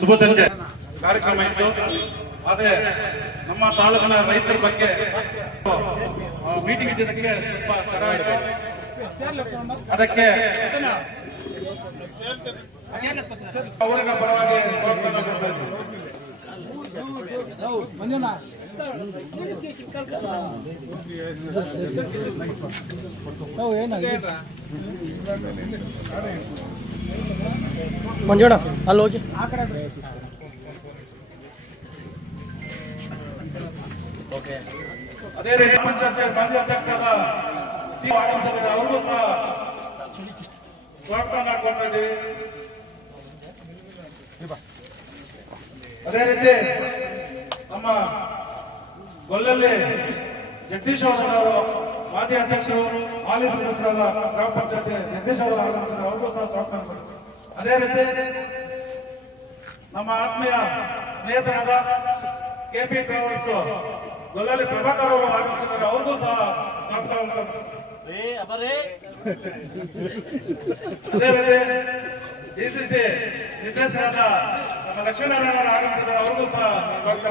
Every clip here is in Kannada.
ಶುಭ ಸಂಜೆ ಕಾರ್ಯಕ್ರಮ ಇತ್ತು. ಆದ್ರೆ ನಮ್ಮ ತಾಲೂಕಿನ ರೈತರ ಬಗ್ಗೆ ಮೀಟಿಂಗ್ ಇದ್ದಿದ್ದಕ್ಕೆ ಸ್ವಲ್ಪ ತಡ ಆಯ್ತು ಅದಕ್ಕೆ ಅವರಿನ ಪರವಾಗಿ ಇದ್ದೀನಿ. ಮಂಜುಣ ಅಲ್ಲಿ ಹೋಗಿ. ಅದೇ ರೀತಿ ಪಂಚಾಯತ್ ಮಾಜಿ ಅಧ್ಯಕ್ಷರಾದ ಸಿ ಆಗಮಿಸಿದ್ದಾರೆ ಅವರು ಸಹ ಸ್ವಾಗತ ಕೊಡ್ತಾ ಇದ್ದೀವಿ. ಅದೇ ರೀತಿ ನಮ್ಮ ಗೊಲ್ಲಲ್ಲಿ ಜಗದೀಶ್ ಅವರು ಮಾಜಿ ಅಧ್ಯಕ್ಷರು ಹಾಲಿ ಸದಸ್ಯರಾದ ಗ್ರಾಮ ಪಂಚಾಯತ್ ನಿರ್ದೇಶಕರು ಅವ್ರಿಗೂ ಸಹ ಸ್ವಾಗತ ಅದೇ ರೀತಿ ನಮ್ಮ ಆತ್ಮೀಯ ಸ್ನೇಹಿತರಾದ ಕೆಪಿ ಟ್ರಾವೆಲ್ಸ್ ಗೊಲ್ಲಲ್ಲಿ ಪ್ರಭಾಕರ್ ಅವರು ಆಗಮಿಸಿದ್ದಾರೆ. ಅವ್ರಿಗೂ ಸಹ ಅದೇ ರೀತಿ ನಿರ್ದೇಶಕರಾದ ನಮ್ಮ ಲಕ್ಷ್ಮೀನಾರಾಯಣ ಅವರು ಆಗಮಿಸಿದ್ದಾರೆ ಅವ್ರಿಗೂ ಸಹ ಸ್ವಾಗತ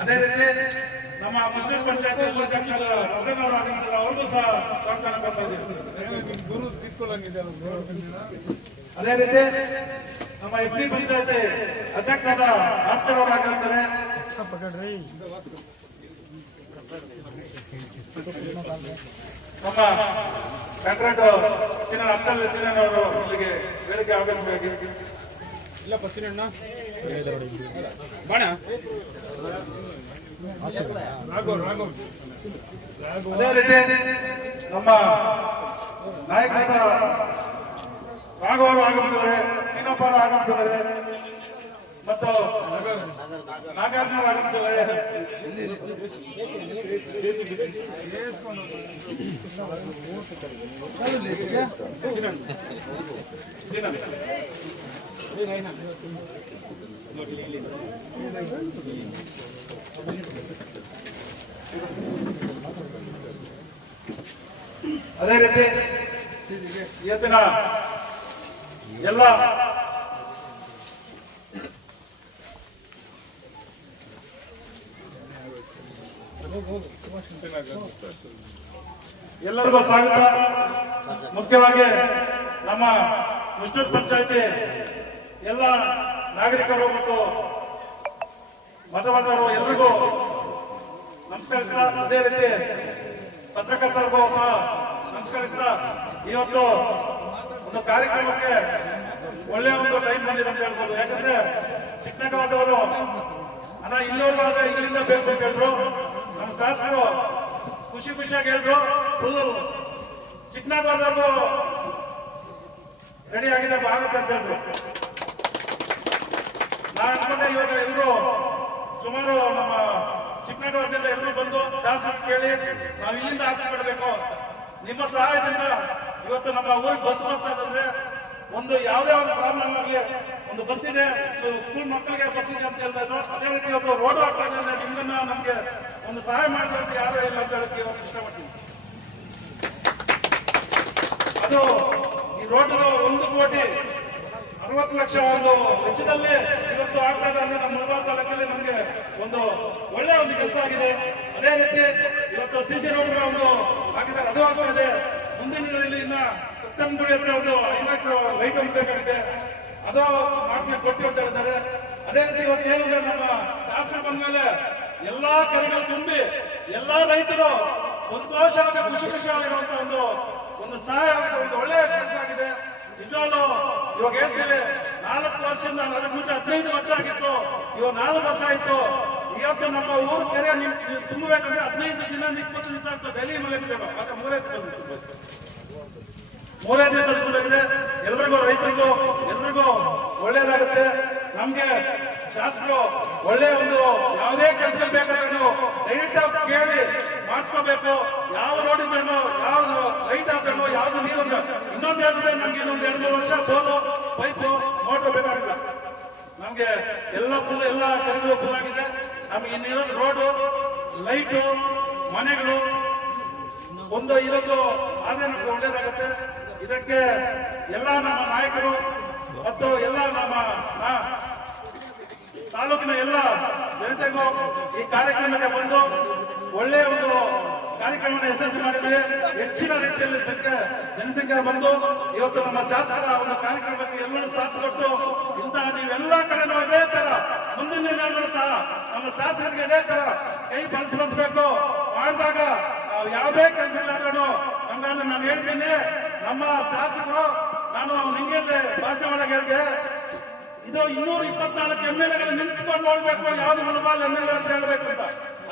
ಅದೇ ರೀತಿ ನಮ್ಮ ಮುಸ್ಲಿಂ ಪಂಚಾಯತ್ ಉಪಾಧ್ಯಕ್ಷ ಮಗನ್ ಅವರು ಆಗಮಿಸಿದ್ದಾರೆ ಅವ್ರಿಗೂ ಸಹ ಸ್ವಾಗತ ಗುರು ಇದ್ದೀವಿ ಅದೇ ರೀತಿ ನಮ್ಮ ಎಫ್ಡಿ ಪಂಚಾಯತಿ ಅಧ್ಯಕ್ಷರಾದ ಭಾಸ್ಕರ್ ಅವರು ಆಗಿರ್ತಾರೆ ನಮ್ಮ ಕಂಟ್ರಾಕ್ಟ್ ಸಿನ ಅಫ್ಸಲ್ ಸೀನಿಯರ್ ಅವರು ಇಲ್ಲಿಗೆ ವೇದಿಕೆ ಆಗಬೇಕು ಇಲ್ಲ ಬಸ್ಸಿನಣ್ಣ ಬಾಣ ಅದೇ ರೀತಿ ನಮ್ಮ ನಾಯಕರಾದ ರಾಘವರು ಅವರು ಆಗಮಿಸಿದ್ದಾರೆ ಸೀನಪ್ಪ ಅವರು ಆಗಮಿಸಿದ್ದಾರೆ ಮತ್ತು. ಅದೇ ರೀತಿ ಇವತ್ತಿನ ಎಲ್ಲ ಎಲ್ಲರಿಗೂ ಸ್ವಾಗತ. ಮುಖ್ಯವಾಗಿ ನಮ್ಮ ವಿಷ್ಣು ಪಂಚಾಯತಿ ಎಲ್ಲ ನಾಗರಿಕರು ಮತ್ತು ಮತದಾರರು ಎಲ್ರಿಗೂ ನಮಸ್ಕರಿಸಿದ ಅದೇ ರೀತಿ ಪತ್ರಕರ್ತರಿಗೂ ಸಹ ನಮಸ್ಕರಿಸಿದ ಇವತ್ತು ಒಂದು ಕಾರ್ಯಕ್ರಮಕ್ಕೆ ಒಳ್ಳೆಯ ಒಂದು ಟೈಮ್ ಬಂದಿದೆ ಅಂತ ಹೇಳ್ಬೋದು. ಯಾಕಂದ್ರೆ ಚಿಕ್ಕನಗೌಡವರು ಅಣ್ಣ ಇಲ್ಲೋರ್ಗಾದ್ರೆ ಇಲ್ಲಿಂದ ಬೇಕು ಹೇಳಿದ್ರು. ನಮ್ಮ ಶಾಸಕರು ಖುಷಿ ಖುಷಿಯಾಗಿ ಹೇಳಿದ್ರು. ಫುಲ್ ಚಿಕ್ಕನಗೌಡರು ರೆಡಿ ಆಗಿದೆ ಆಗುತ್ತೆ ಅಂತ ಹೇಳಿದ್ರು. ನಾ ಅನ್ಕೊಂಡೆ ಇವಾಗ ಎಲ್ಲರೂ ಸುಮಾರು ನಮ್ಮ ಚಿಕ್ಕನಗೌಡರಿಂದ ಎಲ್ಲರೂ ಬಂದು ಶಾಸಕ ಕೇಳಿ ನಾವು ಇಲ್ಲಿಂದ ಹಾಕಿಸ್ಬಿಡ್ಬೇಕು ಅಂತ. ನಿಮ್ಮ ಸಹಾಯದಿಂದ ಇವತ್ತು ನಮ್ಮ ಊರಿಗೆ ಬಸ್ ಬರ್ತಾ ಇದ್ರೆ ಒಂದು ಯಾವುದೇ ಒಂದು ಪ್ರಾಬ್ಲಮ್ ಆಗಲಿ ಒಂದು ಬಸ್ ಇದೆ. ಸ್ಕೂಲ್ ಮಕ್ಕಳಿಗೆ ಬಸ್ ಇದೆ ಅಂತ ಹೇಳ್ತಾ ಇದ್ರು ಅದೇ ರೀತಿ ಒಬ್ಬರು ರೋಡ್ ಆಗ್ತಾ ಇದೆ ನಿಮ್ಮನ್ನ ನಮ್ಗೆ ಒಂದು ಸಹಾಯ ಮಾಡಿದ್ರೆ ಯಾರು ಇಲ್ಲ ಅಂತ ಹೇಳಕ್ಕೆ ಇವತ್ತು ಇಷ್ಟಪಡ್ತೀನಿ. ಅದು ಈ ರೋಡ್ ಒಂದು ಕೋಟಿ ಅರವತ್ತು ಲಕ್ಷ ಒಂದು ವೆಚ್ಚದಲ್ಲಿ ಇವತ್ತು ಆಗ್ತಾ ಇದೆ ಅಂದ್ರೆ ನಮ್ಮ ಮುಳಬಾಗ ತಾಲೂಕಲ್ಲಿ ನಮಗೆ ಒಂದು ಒಳ್ಳೆ ಒಂದು ಕೆಲಸ ಆಗಿದೆ. ಅದೇ ರೀತಿ ಇವತ್ತು ಸಿ ಸಿ ರೋಡ್ ಒಂದು ಆಗಿದ್ದಾರೆ ಅದು ಆಗ್ತಾ ಇದೆ. ಮುಂದಿನ ದಿನದಲ್ಲಿ ಇನ್ನ ಸತ್ತಂಗುಡಿ ಹತ್ರ ಒಂದು ಲಕ್ಷ ಲೈಟ್ ಬೇಕಾಗಿದೆ ಅದು ಮಾಡ್ಲಿಕ್ಕೆ ಕೊಟ್ಟು ಅಂತ ಹೇಳ್ತಾರೆ ಅದೇ ರೀತಿ ಇವತ್ತು ಏನಂದ್ರೆ ನಮ್ಮ ಶಾಸನ ಬಂದ್ಮೇಲೆ ಎಲ್ಲಾ ಕೆರೆಗಳು ತುಂಬಿ ಎಲ್ಲಾ ರೈತರು ಸಂತೋಷವಾಗಿ ಖುಷಿ ಖುಷಿಯಾಗಿರುವಂತ ಒಂದು ಒಂದು ಸಹಾಯ ಒಂದು ಒಳ್ಳೆಯ ಕೆಲಸ ಆಗಿದೆ. ನಿಜವಾಗ್ಲು ಇವಾಗ ಹೇಳ್ತೀವಿ ನಾಲ್ಕು ವರ್ಷದಿಂದ ಅದಕ್ಕೆ ಮುಂಚೆ ಹದಿನೈದು ವರ್ಷ ಆಗಿತ್ತು, ಇವಾಗ ನಾಲ್ಕು ವರ್ಷ ಆಯ್ತು. ಇವತ್ತು ನಮ್ಮ ಊರು ಕೆರೆ ನಿಮ್, ತುಂಬಬೇಕಂದ್ರೆ ಹದಿನೈದು ದಿನ ಇಪ್ಪತ್ತು ದಿವಸ ಆಗ್ತದೆ. ಡೆಲ್ಲಿ ಮಲಗಿದೆ ಮೂರೇ ದಿವಸ. ಮೂರೇ ದಿವಸ ಎಲ್ರಿಗೂ ರೈತರಿಗೂ ಎಲ್ರಿಗೂ ಒಳ್ಳೇದಾಗುತ್ತೆ. ನಮ್ಗೆ ಶಾಸಕರು ಒಳ್ಳೆ ಒಂದು ಯಾವುದೇ ಕೆಲಸ ಬೇಕಾದ್ರೂ ಲೈಟ್ ಆಫ್ ಕೇಳಿ ಮಾಡಿಸ್ಕೋಬೇಕು. ಯಾವ ರೋಡ್ ಇದ್ರೂ ಯಾವ ಲೈಟ್ ಆಗ್ಬೇಕು ಯಾವ್ದು ನೀರು ಇನ್ನೊಂದು ಹೇಳಿದ್ರೆ ನಮ್ಗೆ ಇನ್ನೊಂದು ಎರಡು ಮೂರು ವರ್ಷ ಬೋರು ಪೈಪು ಮೋಟರ್ ಬೇಕಾಗಿಲ್ಲ. ನಮ್ಗೆ ಎಲ್ಲ ಫುಲ್ ಎಲ್ಲ ಕೆಲಸಗಳು ಫುಲ್ ಆಗಿದೆ. ನಮ್ಗೆ ಇನ್ನಿರೋದು ರೋಡು ಲೈಟು ಮನೆಗಳು. ಒಂದು ಇರೋದು ಆದ್ರೆ ನಮ್ಗೆ ಒಳ್ಳೇದಾಗುತ್ತೆ. ಇದಕ್ಕೆ ಎಲ್ಲ ನಮ್ಮ ನಾಯಕರು ಮತ್ತು ಎಲ್ಲ ನಮ್ಮ ತಾಲೂಕಿನ ಎಲ್ಲ ಜನತೆಗೂ ಈ ಕಾರ್ಯಕ್ರಮಕ್ಕೆ ಬಂದು ಒಳ್ಳೆಯ ಒಂದು ಕಾರ್ಯಕ್ರಮವನ್ನು ಯಶಸ್ವಿ ಮಾಡಿದರೆ ಹೆಚ್ಚಿನ ರೀತಿಯಲ್ಲಿ ಸಂಖ್ಯೆ ಜನಸಂಖ್ಯೆ ಬಂದು ಇವತ್ತು ನಮ್ಮ ಶಾಸಕರ ಒಂದು ಕಾರ್ಯಕ್ರಮಕ್ಕೆ ಎಲ್ಲರೂ ಸಾಥ್ ಕೊಟ್ಟು ಇಂತಹ ನೀವೆಲ್ಲ ಕಡೆ ಇದೇ ತರ ಮುಂದಿನ ದಿನಗಳು ಸಹ ನಮ್ಮ ಶಾಸಕರಿಗೆ ಇದೇ ತರ ಕೈ ಬಳಸಬೇಕು ಮಾಡಿದಾಗ ಯಾವುದೇ ಕೆಲಸ ಇಲ್ಲಾದ್ರೂ ನಾನು ಹೇಳಿದ್ದೀನಿ ನಮ್ಮ ಶಾಸಕರು, ನಾನು ನಿಮಗೆ ಭಾಷಣ ಒಳಗೆ ಹೇಳಿದೆ, ಇದು ಇನ್ನೂರ ಇಪ್ಪತ್ನಾಲ್ಕು ಎಂ ಎಲ್ ಎಗಳು ನಿಂತ್ಕೊಂಡು ನೋಡ್ಬೇಕು, ಯಾವ್ದು ಮನಬಾಲ್ ಎಂ ಎಲ್ ಅಂತ ಹೇಳ್ಬೇಕು ಅಂತ.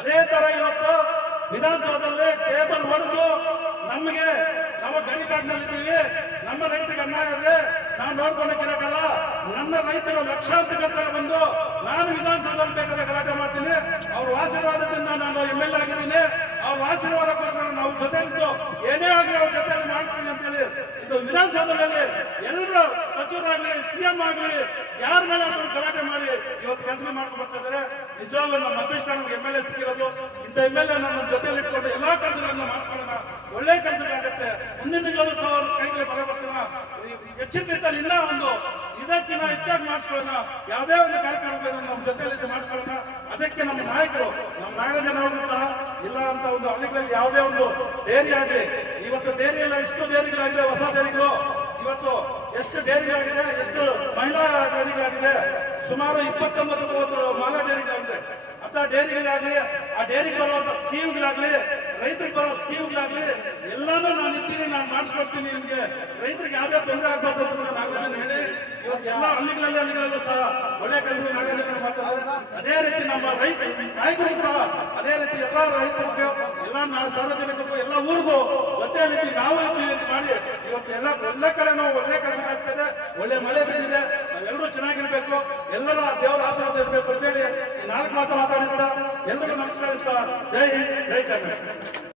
ಅದೇ ತರ ಇವತ್ತು ವಿಧಾನಸೌಧದಲ್ಲಿ ಟೇಬಲ್ ಹೊಡೆದು ನಮಗೆ ನಾವು ಗಡಿಪಾಟಿನಲ್ಲಿದ್ದೀವಿ ನಮ್ಮ ರೈತರಿಗೆ ಅನ್ಯಾಯ ಆದ್ರೆ ನಾವು ನೋಡ್ಕೊಂಡಿರಕ್ಕಲ್ಲ ನನ್ನ ರೈತರು ಲಕ್ಷಾಂತರ ಗಟ್ಟಲೆ ಬಂದು ನಾನು ವಿಧಾನಸೌಧದಲ್ಲಿ ಬೇಕಾದ್ರೆ ಗಲಾಟೆ ಮಾಡ್ತೀನಿ. ಅವ್ರ ಆಶೀರ್ವಾದದಿಂದ ನಾನು ಎಂ ಎಲ್ ಎ ಆಗಿದ್ದೀನಿ. ಅವ್ರ ಆಶೀರ್ವಾದಕ್ಕೋಸ್ಕರ ನಾವು ಜೊತೆ ನಿಂತು ಏನೇ ಆಗಲಿ ಅವ್ರ ಜೊತೆ ಮಾಡ್ತೀವಿ ಅಂತ ಹೇಳಿ ಇದು ವಿಧಾನಸೌಧದಲ್ಲಿ ಎಲ್ಲರೂ ಸಚಿವರಾಗ್ಲಿ ಸಿಎಂ ಆಗ್ಲಿ, ಯಾರ ಮೇಲೆ ಆದ್ರೂ ಗಲಾಟೆ ಮಾಡಿ ಇವತ್ತು ಕೆಲಸ ಮಾಡ್ಕೊಂಡು ನಿಜವಾಗ್ಲೂ ನಮ್ಮ ಅದೃಷ್ಟ ನಮ್ಗೆ ಎಂ ಎಲ್ ಎ ಸಿಕ್ಕಿರೋದು. ಇಂಥ ಎಂ ಎಲ್ ಎ ನಮ್ಮ ಜೊತೆಯಲ್ಲಿ ಇಟ್ಕೊಂಡು ಎಲ್ಲಾ ಕೆಲಸಗಳನ್ನ ಮಾಡಿಸ್ಕೊಳ್ಳೋಣ. ಒಳ್ಳೆ ಕೆಲಸಗಳಾಗುತ್ತೆ ಮುಂದಿನ ಜೋರು ಅವ್ರ ಕೈಗೆ ಬರ ಬರ್ತೀವ ಹೆಚ್ಚಿನ ರೀತಿಯಲ್ಲಿ ಇನ್ನೂ ಒಂದು ಇದಕ್ಕಿಂತ ಹೆಚ್ಚಾಗಿ ಮಾಡಿಸ್ಕೊಳ್ಳೋಣ. ಯಾವುದೇ ಒಂದು ಕಾರ್ಯಕ್ರಮಗಳನ್ನು ನಮ್ಮ ಜೊತೆಯಲ್ಲಿ ಮಾಡಿಸ್ಕೊಳ್ಳೋಣ. ಅದಕ್ಕೆ ನಮ್ಮ ನಾಯಕರು, ನಮ್ಮ ನಾಗರಾಜನವರು ಸಹ ಇಲ್ಲ ಅಂತ ಒಂದು ಹಳ್ಳಿಗಳಲ್ಲಿ ಯಾವುದೇ ಒಂದು ಡೇರಿ ಆಗಲಿ, ಇವತ್ತು ಡೇರಿ ಎಲ್ಲ ಎಷ್ಟು ಡೇರಿಗಳಾಗಿದೆ ಹೊಸ ಡೇರಿಗಳು ಇವತ್ತು ಎಷ್ಟು ಡೇರಿಗಳಾಗಿದೆ ಎಷ್ಟು ಮಹಿಳಾ ಡೇರಿಗಳಾಗಿದೆ ಸುಮಾರು ಇಪ್ಪತ್ತೊಂಬತ್ತು ಮೂವತ್ತು ಮಾಲಾ ಡೇರಿಗಳಾಗಿದೆ ಅಂತ ಡೇರಿಗಳಾಗಲಿ ಆ ಡೇರಿಗೆ ಬರುವಂತ ಸ್ಕೀಮ್ಗಳಾಗಲಿ, ರೈತರಿಗೆ ಬರೋ ಸ್ಕೀಮ್ಗಳಾಗಲಿ, ಎಲ್ಲಾನು ನಾನು ನಾನು ಮಾಡಿಸ್ಕೊಡ್ತೀನಿ ನಿಮ್ಗೆ. ರೈತರಿಗೆ ಯಾವುದೇ ತೊಂದರೆ ಆಗ್ಬಾರ್ದು ಅಂತ ನಾನು ನಾಗರಾಜನ್ ಹೇಳಿ. ಇವತ್ತು ಎಲ್ಲ ಹಳ್ಳಿಗಳಲ್ಲಿ ಹಳ್ಳಿಗಳಲ್ಲೂ ಸಹ ಒಳ್ಳೆ ಕೆಲಸ ನಾಗರಿಕರು ಅದೇ ರೀತಿ ನಮ್ಮ ರೈತ ನಾಯಕರು ಸಹ ಅದೇ ರೀತಿ ಎಲ್ಲ ರೈತರಿಗೆ ಎಲ್ಲ ಸಾರ್ವಜನಿಕರಿಗೂ ಎಲ್ಲ ಊರಿಗೂ ಒಂದೇ ರೀತಿ ನಾವು ಇದ್ದೀವಿ ಮಾಡಿ ಇವತ್ತು ಎಲ್ಲ ಎಲ್ಲ ನಾವು ಒಳ್ಳೆ ಕೆಲಸ ಆಗ್ತದೆ. ಒಳ್ಳೆ ಮಳೆ ಬಿದ್ದಿದೆ. ನಾವೆಲ್ಲರೂ ಚೆನ್ನಾಗಿರ್ಬೇಕು. ಎಲ್ಲರೂ ದೇವರ ಆಶೀರ್ವಾದ ಇರಬೇಕು ಅಂತೇಳಿ ನಾಲ್ಕು ಮಾತು ಮಾತಾಡಿದ್ದ ಎಲ್ಲರಿಗೂ ನಮಸ್ಕರಿಸ್ತಾ ಜೈ ಹಿಂದ್, ಜೈ ಕರ್ನಾಟಕ.